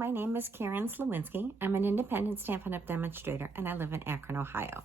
my name is Karen Slawinski. I'm an independent Stampin' Up! Demonstrator and I live in Akron, Ohio.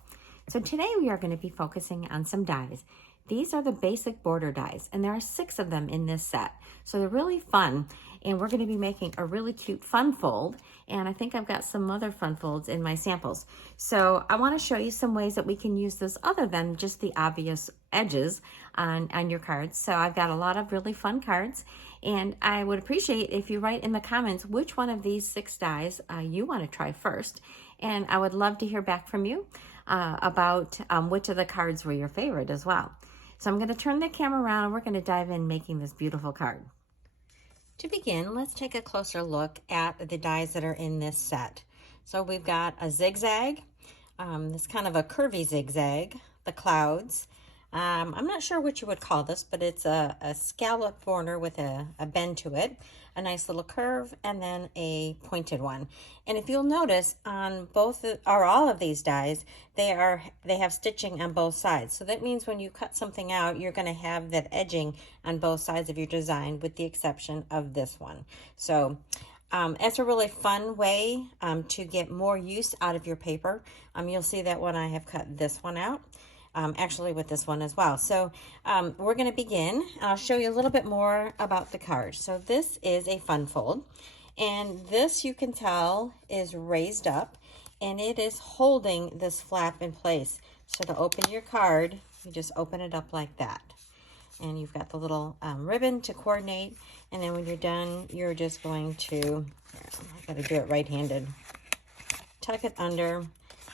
So today we are going to be focusing on some dies. These are the basic border dies and there are 6 of them in this set. So they're really fun and we're going to be making a really cute fun fold, and I think I've got some other fun folds in my samples. So I want to show you some ways that we can use this other than just the obvious edges on your cards. So I've got a lot of really fun cards, and I would appreciate if you write in the comments which one of these 6 dies you want to try first, and I would love to hear back from you about which of the cards were your favorite as well. So I'm going to turn the camera around and we're going to dive in making this beautiful card. To begin, let's take a closer look at the dies that are in this set. So we've got a zigzag, this kind of a curvy zigzag, the clouds. I'm not sure what you would call this, but it's a scallop border with a bend to it, a nice little curve, and then a pointed one. And if you'll notice on both or all of these dies, they have stitching on both sides. So that means when you cut something out, you're going to have that edging on both sides of your design, with the exception of this one. So it's a really fun way to get more use out of your paper. You'll see that when I have cut this one out. Actually with this one as well. So we're going to begin. I'll show you a little bit more about the card. So this is a fun fold, and this, you can tell, is raised up and it is holding this flap in place. So to open your card, you just open it up like that, and you've got the little ribbon to coordinate, and then when you're done, you're just going to, I gotta do it right-handed, tuck it under,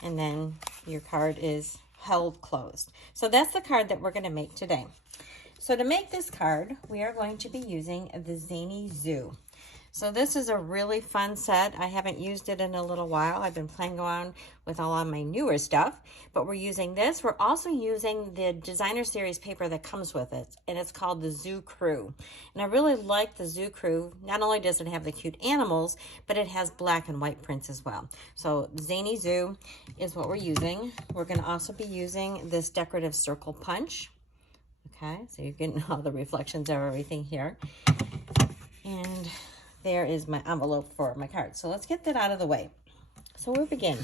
and then your card is held closed. So that's the card that we're going to make today. So to make this card, we are going to be using the Zany Zoo. So this is a really fun set. I haven't used it in a little while. I've been playing around with all of my newer stuff, but we're using this. We're also using the designer series paper that comes with it, and it's called the Zoo Crew. And I really like the Zoo Crew. Not only does it have the cute animals, but it has black and white prints as well. So Zany Zoo is what we're using. We're going to also be using this decorative circle punch. Okay, so you're getting all the reflections of everything here. And there is my envelope for my card. So let's get that out of the way. So we'll begin.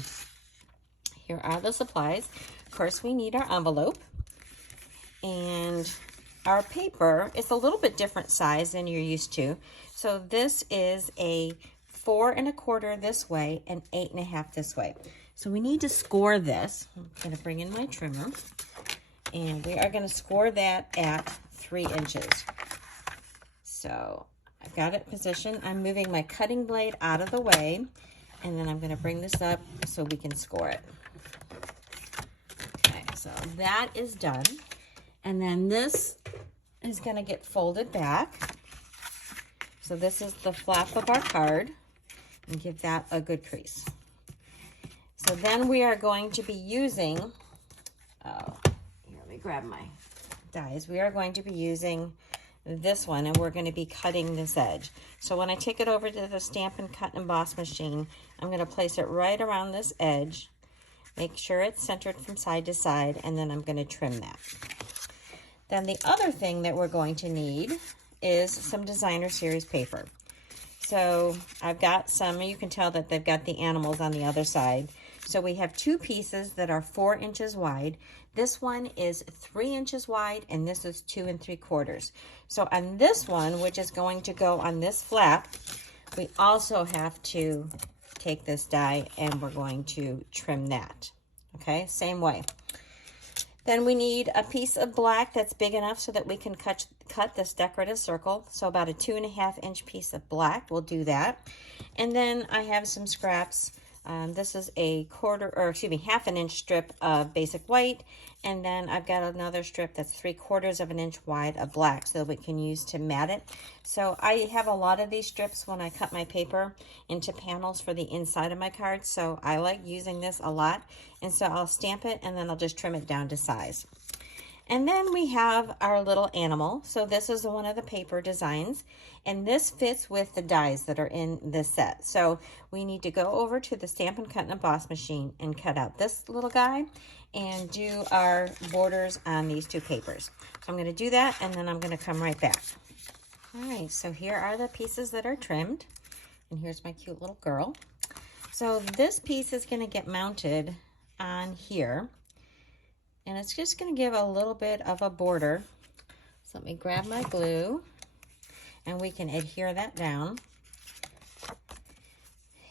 Here are the supplies. Of course, we need our envelope. And our paper is a little bit different size than you're used to. So this is a 4 1/4 this way and 8 1/2 this way. So we need to score this. I'm going to bring in my trimmer. And we are going to score that at 3 inches. So I've got it positioned. I'm moving my cutting blade out of the way, and then I'm going to bring this up so we can score it. Okay, so that is done. And then this is going to get folded back. So this is the flap of our card, and give that a good crease. So then we are going to be using, here, let me grab my dies. We are going to be using this one, and we're going to be cutting this edge. So when I take it over to the Stampin' Cut and Emboss machine, I'm going to place it right around this edge, make sure it's centered from side to side, and then I'm going to trim that. Then the other thing that we're going to need is some designer series paper. So I've got some, you can tell that they've got the animals on the other side. So we have 2 pieces that are 4 inches wide. This one is 3 inches wide, and this is 2 3/4. So on this one, which is going to go on this flap, we also have to take this die and we're going to trim that. Okay, same way. Then we need a piece of black that's big enough so that we can cut this decorative circle. So about a 2 1/2 inch piece of black will do that. And then I have some scraps. This is a 1/2 inch strip of basic white, and then I've got another strip that's 3/4 inch wide of black so that we can use to mat it. So I have a lot of these strips when I cut my paper into panels for the inside of my cards, so I like using this a lot. And so I'll stamp it and then I'll just trim it down to size. And then we have our little animal. So this is one of the paper designs, and this fits with the dies that are in this set. So we need to go over to the Stampin' Cut and Emboss machine and cut out this little guy and do our borders on these 2 papers. So I'm going to do that, and then I'm going to come right back. All right, so here are the pieces that are trimmed. And here's my cute little girl. So this piece is going to get mounted on here. And it's just going to give a little bit of a border. So let me grab my glue. And we can adhere that down.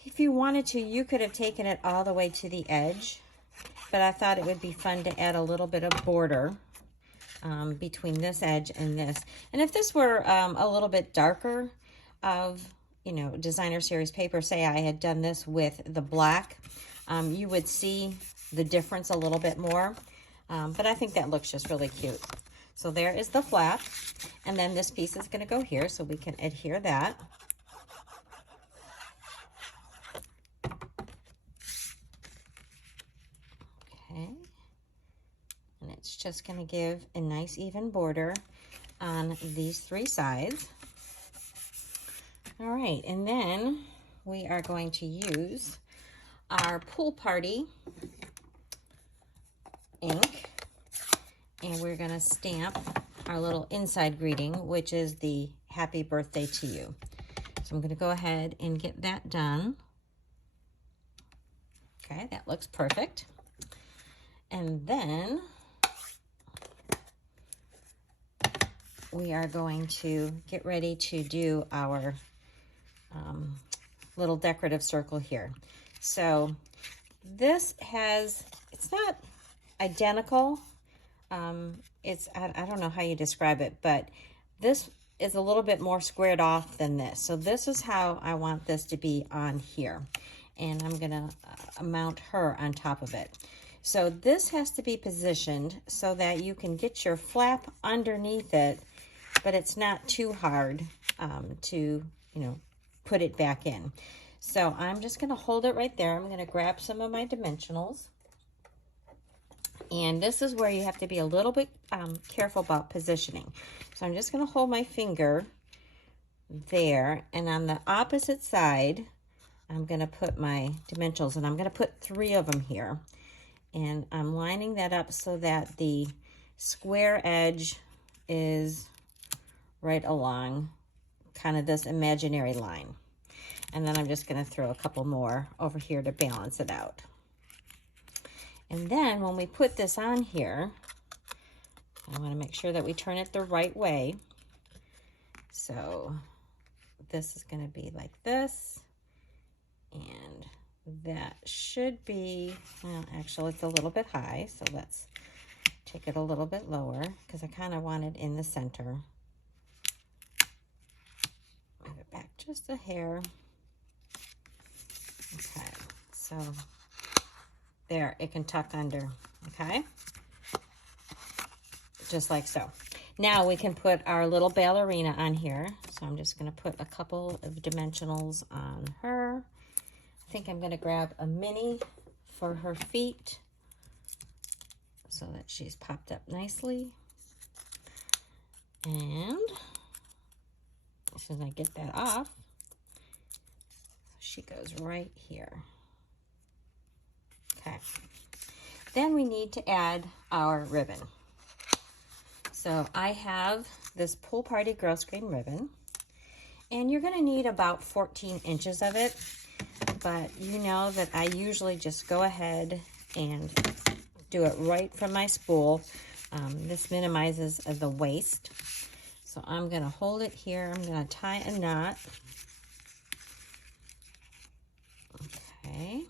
If you wanted to, you could have taken it all the way to the edge. But I thought it would be fun to add a little bit of border between this edge and this. And if this were a little bit darker of, you know, designer series paper, say I had done this with the black, you would see the difference a little bit more. But I think that looks just really cute. So there is the flap. And then this piece is going to go here, so we can adhere that. Okay. And it's just going to give a nice even border on these three sides. All right, and then we are going to use our Pool Party ink, and we're going to stamp our little inside greeting, which is the happy birthday to you. So I'm going to go ahead and get that done. Okay, that looks perfect. And then we are going to get ready to do our little decorative circle here. So this has, it's not identical. I don't know how you describe it, but this is a little bit more squared off than this. So this is how I want this to be on here. And I'm gonna mount her on top of it. So this has to be positioned so that you can get your flap underneath it, but it's not too hard to, you know, put it back in. So I'm just gonna hold it right there. I'm gonna grab some of my dimensionals. And this is where you have to be a little bit careful about positioning. So I'm just going to hold my finger there. And on the opposite side, I'm going to put my dimensionals. And I'm going to put 3 of them here. And I'm lining that up so that the square edge is right along kind of this imaginary line. And then I'm just going to throw a couple more over here to balance it out. And then when we put this on here, I want to make sure that we turn it the right way. So this is going to be like this. And that should be, well, actually it's a little bit high. So let's take it a little bit lower because I kind of want it in the center. Move it back just a hair. Okay, so there, it can tuck under, okay? Just like so. Now we can put our little ballerina on here. So I'm just gonna put a couple of dimensionals on her. I think I'm gonna grab a mini for her feet so that she's popped up nicely. And as soon as I get that off, she goes right here. Okay, then we need to add our ribbon. So I have this Pool Party Girl Screen ribbon, and you're gonna need about 14 inches of it, but you know that I usually just go ahead and do it right from my spool. This minimizes the waste. So I'm gonna hold it here, I'm gonna tie a knot. Okay.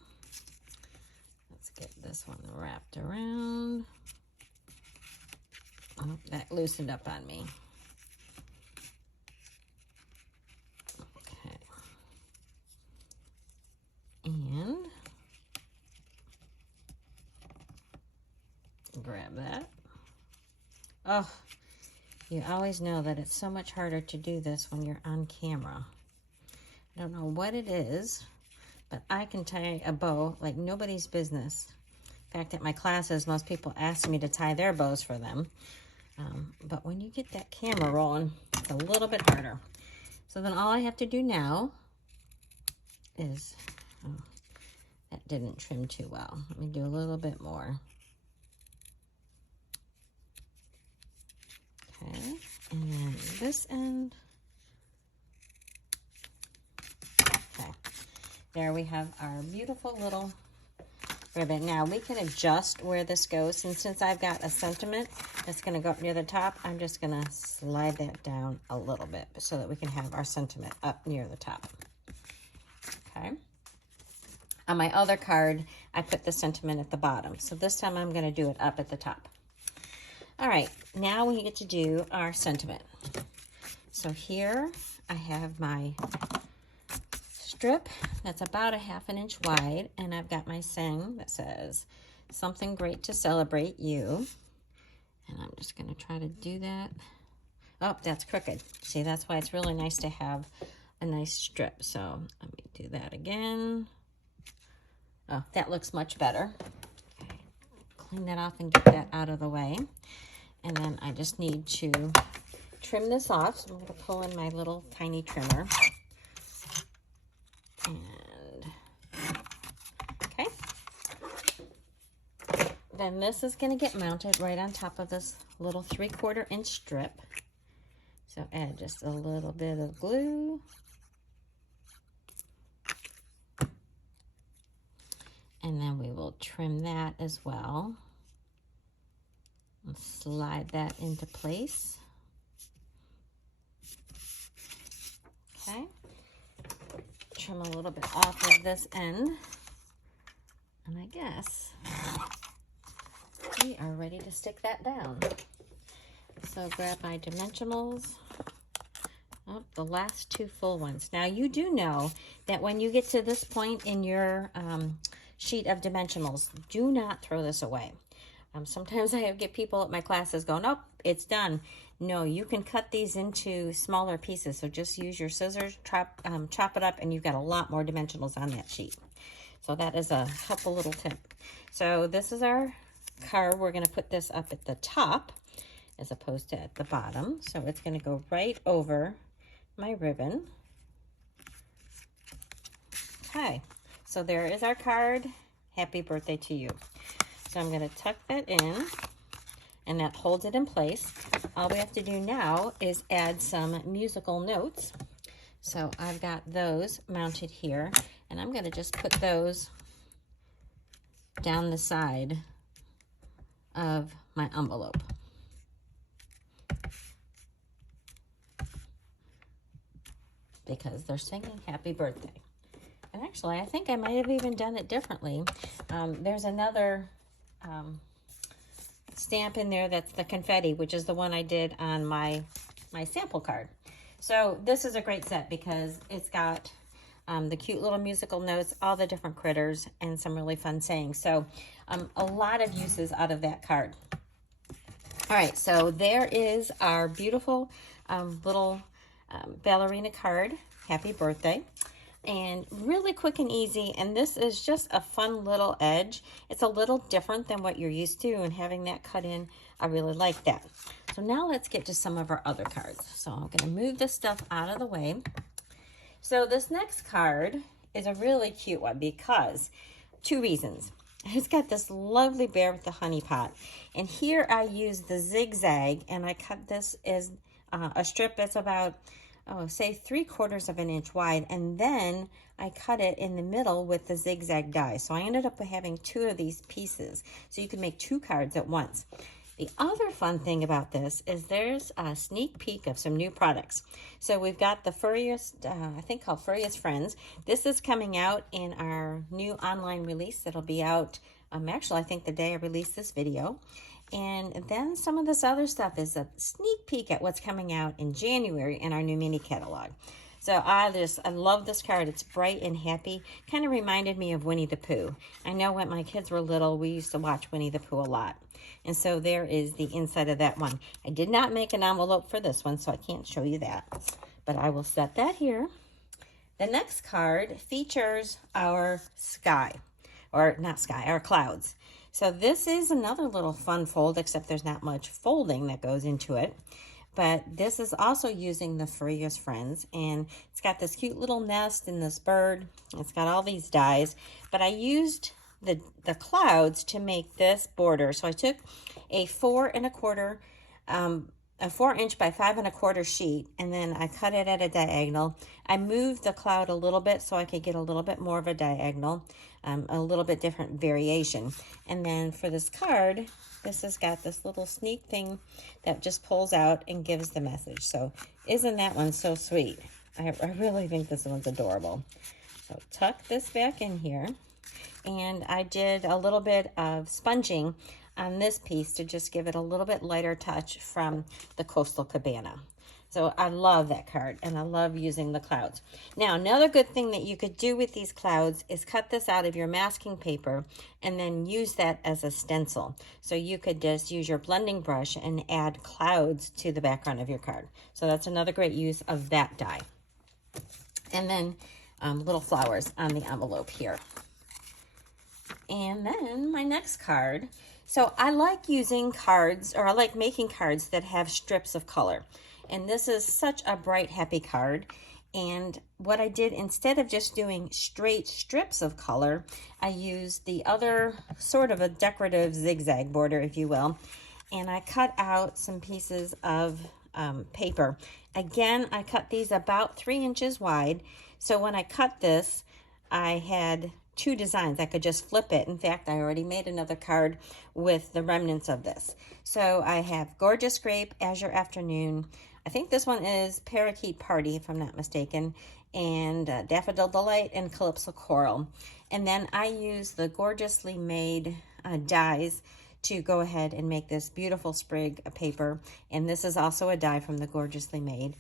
Get this one wrapped around. Oh, that loosened up on me. Okay. And grab that. Oh, you always know that it's so much harder to do this when you're on camera. I don't know what it is, but I can tie a bow like nobody's business. In fact, at my classes, most people ask me to tie their bows for them. But when you get that camera rolling, it's a little bit harder. So then all I have to do now is, oh, that didn't trim too well. Let me do a little bit more. Okay, and then this end. Okay, There we have our beautiful little ribbon. Now we can adjust where this goes, and since I've got a sentiment that's going to go up near the top, I'm just going to slide that down a little bit so that we can have our sentiment up near the top. Okay. On my other card, I put the sentiment at the bottom. So this time I'm going to do it up at the top. All right, now we get to do our sentiment. So here I have my strip that's about 1/2 inch wide, and I've got my saying that says, "Something great to celebrate you." And I'm just going to try to do that. Oh, that's crooked. See, that's why it's really nice to have a nice strip. So let me do that again. Oh, that looks much better. Okay. Clean that off and get that out of the way. And then I just need to trim this off. So I'm going to pull in my little tiny trimmer. And, okay. Then this is going to get mounted right on top of this little 3/4 inch strip. So add just a little bit of glue. And then we will trim that as well. And slide that into place. Okay. Trim a little bit off of this end. And I guess we are ready to stick that down. So grab my dimensionals. Oh, the last 2 full ones. Now you do know that when you get to this point in your sheet of dimensionals, do not throw this away. Sometimes I get people at my classes going, "Oh, it's done." No, you can cut these into smaller pieces. So just use your scissors, chop it up, and you've got a lot more dimensionals on that sheet. So that is a helpful little tip. So this is our card. We're going to put this up at the top as opposed to at the bottom. So it's going to go right over my ribbon. Okay, so there is our card. Happy birthday to you. So I'm going to tuck that in, and that holds it in place. All we have to do now is add some musical notes. So I've got those mounted here, and I'm going to just put those down the side of my envelope. Because they're singing happy birthday. And actually, I think I might have even done it differently. There's another stamp in there that's the confetti, which is the one I did on my sample card. So this is a great set because it's got the cute little musical notes, all the different critters, and some really fun sayings. So a lot of uses out of that card. All right, so there is our beautiful little ballerina card. Happy birthday. And really quick and easy, and this is just a fun little edge. It's a little different than what you're used to, and having that cut in, I really like that. So now let's get to some of our other cards. So I'm going to move this stuff out of the way. So this next card is a really cute one because 2 reasons. It's got this lovely bear with the honey pot, and here I use the zigzag, and I cut this as a strip that's about, say 3/4 inch wide, and then I cut it in the middle with the zigzag die. So I ended up having 2 of these pieces, so you can make 2 cards at once. The other fun thing about this is there's a sneak peek of some new products. So we've got the Furriest, I think called Furriest Friends. This is coming out in our new online release that'll be out, actually I think the day I release this video. And then some of this other stuff is a sneak peek at what's coming out in January in our new mini catalog. So I love this card. It's bright and happy. Kind of reminded me of Winnie the Pooh. I know when my kids were little, we used to watch Winnie the Pooh a lot. And so there is the inside of that one. I did not make an envelope for this one, so I can't show you that. But I will set that here. The next card features our sky. Or not sky, our clouds. So this is another little fun fold, except there's not much folding that goes into it. But this is also using the Furriest Friends, and it's got this cute little nest and this bird. It's got all these dies, but I used the clouds to make this border. So I took a 4 1/4 a 4" by 5¼ sheet, and then I cut it at a diagonal. I moved the cloud a little bit so I could get a little bit more of a diagonal, a little bit different variation. And then for this card, this has got this little sneak thing that just pulls out and gives the message. So isn't that one so sweet? I really think this one's adorable. So tuck this back in here. And I did a little bit of sponging on this piece to just give it a little bit lighter touch from the Coastal Cabana. So I love that card, and I love using the clouds. Now, another good thing that you could do with these clouds is cut this out of your masking paper and then use that as a stencil. So you could just use your blending brush and add clouds to the background of your card. So that's another great use of that die. And then little flowers on the envelope here. And then my next card. So I like using cards, or I like making cards that have strips of color. And this is such a bright, happy card. And what I did, instead of just doing straight strips of color, I used the other sort of a decorative zigzag border, if you will. And I cut out some pieces of paper. Again, I cut these about 3 inches wide. So when I cut this, I had 2 designs. I could just flip it. In fact, I already made another card with the remnants of this. So I have Gorgeous Grape, Azure Afternoon. I think this one is Parakeet Party, if I'm not mistaken, and Daffodil Delight and Calypso Coral. And then I use the gorgeously made dies to go ahead and make this beautiful sprig of paper. And this is also a die from the Gorgeously Made.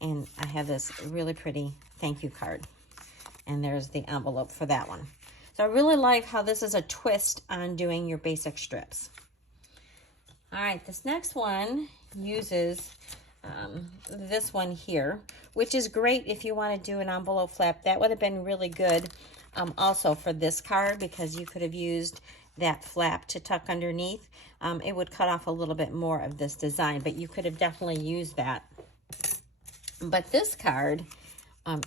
And I have this really pretty thank you card. And there's the envelope for that one. So I really like how this is a twist on doing your basic strips. All right, this next one uses this one here, which is great if you want to do an envelope flap. That would have been really good also for this card, because you could have used that flap to tuck underneath. It would cut off a little bit more of this design, but you could have definitely used that. But this card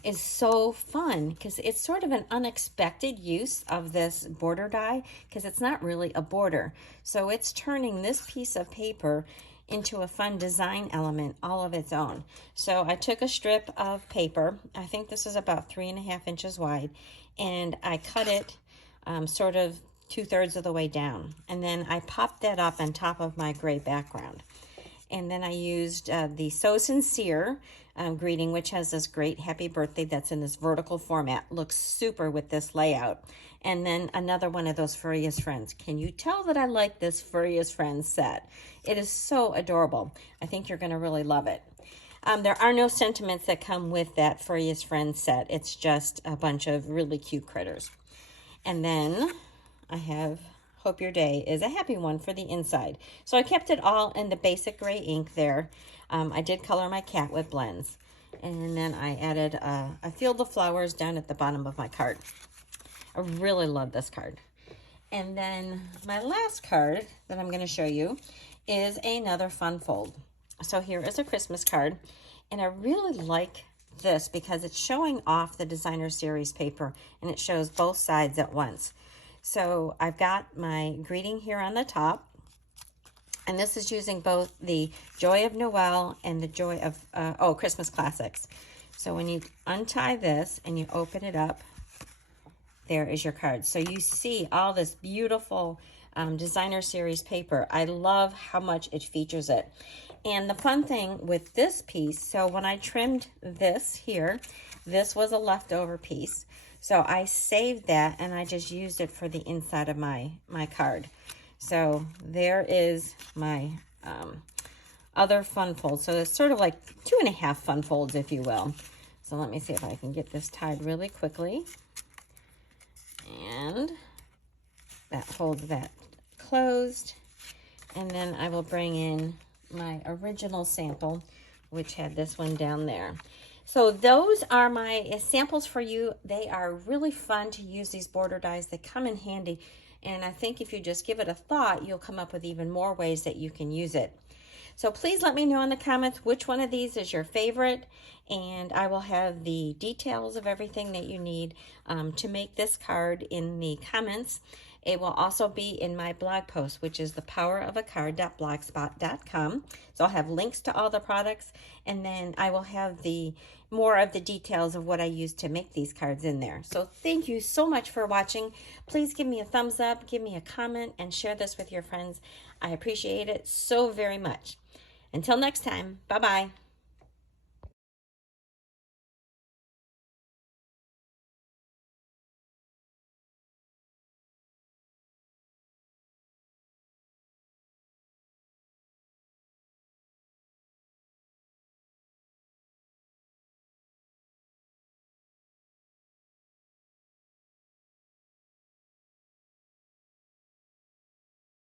is so fun because it's sort of an unexpected use of this border die, because it's not really a border. So it's turning this piece of paper into a fun design element all of its own. So I took a strip of paper, I think this is about 3½ inches wide, and I cut it sort of 2/3 of the way down. And then I popped that up on top of my gray background. And then I used the So Sincere greeting, which has this great happy birthday that's in this vertical format. Looks super with this layout. And then another one of those Furriest Friends. Can you tell that I like this Furriest Friends set? It is so adorable. I think you're going to really love it. There are no sentiments that come with that Furriest Friends set. It's just a bunch of really cute critters. And then I have Hope Your Day is a Happy One for the inside. So I kept it all in the basic gray ink there. I did color my cat with blends. And then I added a field of flowers down at the bottom of my card. I really love this card. And then my last card that I'm going to show you is another fun fold. So here is a Christmas card. And I really like this because it's showing off the designer series paper, and it shows both sides at once. So I've got my greeting here on the top, and this is using both the Joy of Noel and the Joy of Christmas Classics. So when you untie this and you open it up, there is your card. So you see all this beautiful designer series paper. I love how much it features it. And the fun thing with this piece, so when I trimmed this here, this was a leftover piece. So I saved that and I just used it for the inside of my card. So there is my other fun fold. So it's sort of like 2½ fun folds, if you will. So let me see if I can get this tied really quickly. And that holds that closed. And then I will bring in my original sample, which had this one down there. So those are my samples for you. They are really fun to use, these border dies. They come in handy. And I think if you just give it a thought, you'll come up with even more ways that you can use it. So please let me know in the comments which one of these is your favorite. and I will have the details of everything that you need to make this card in the comments. It will also be in my blog post, which is thepowerofacard.blogspot.com. So I'll have links to all the products, and then I will have the more of the details of what I use to make these cards in there. So thank you so much for watching. Please give me a thumbs up, give me a comment, and share this with your friends. I appreciate it so very much. Until next time, bye-bye.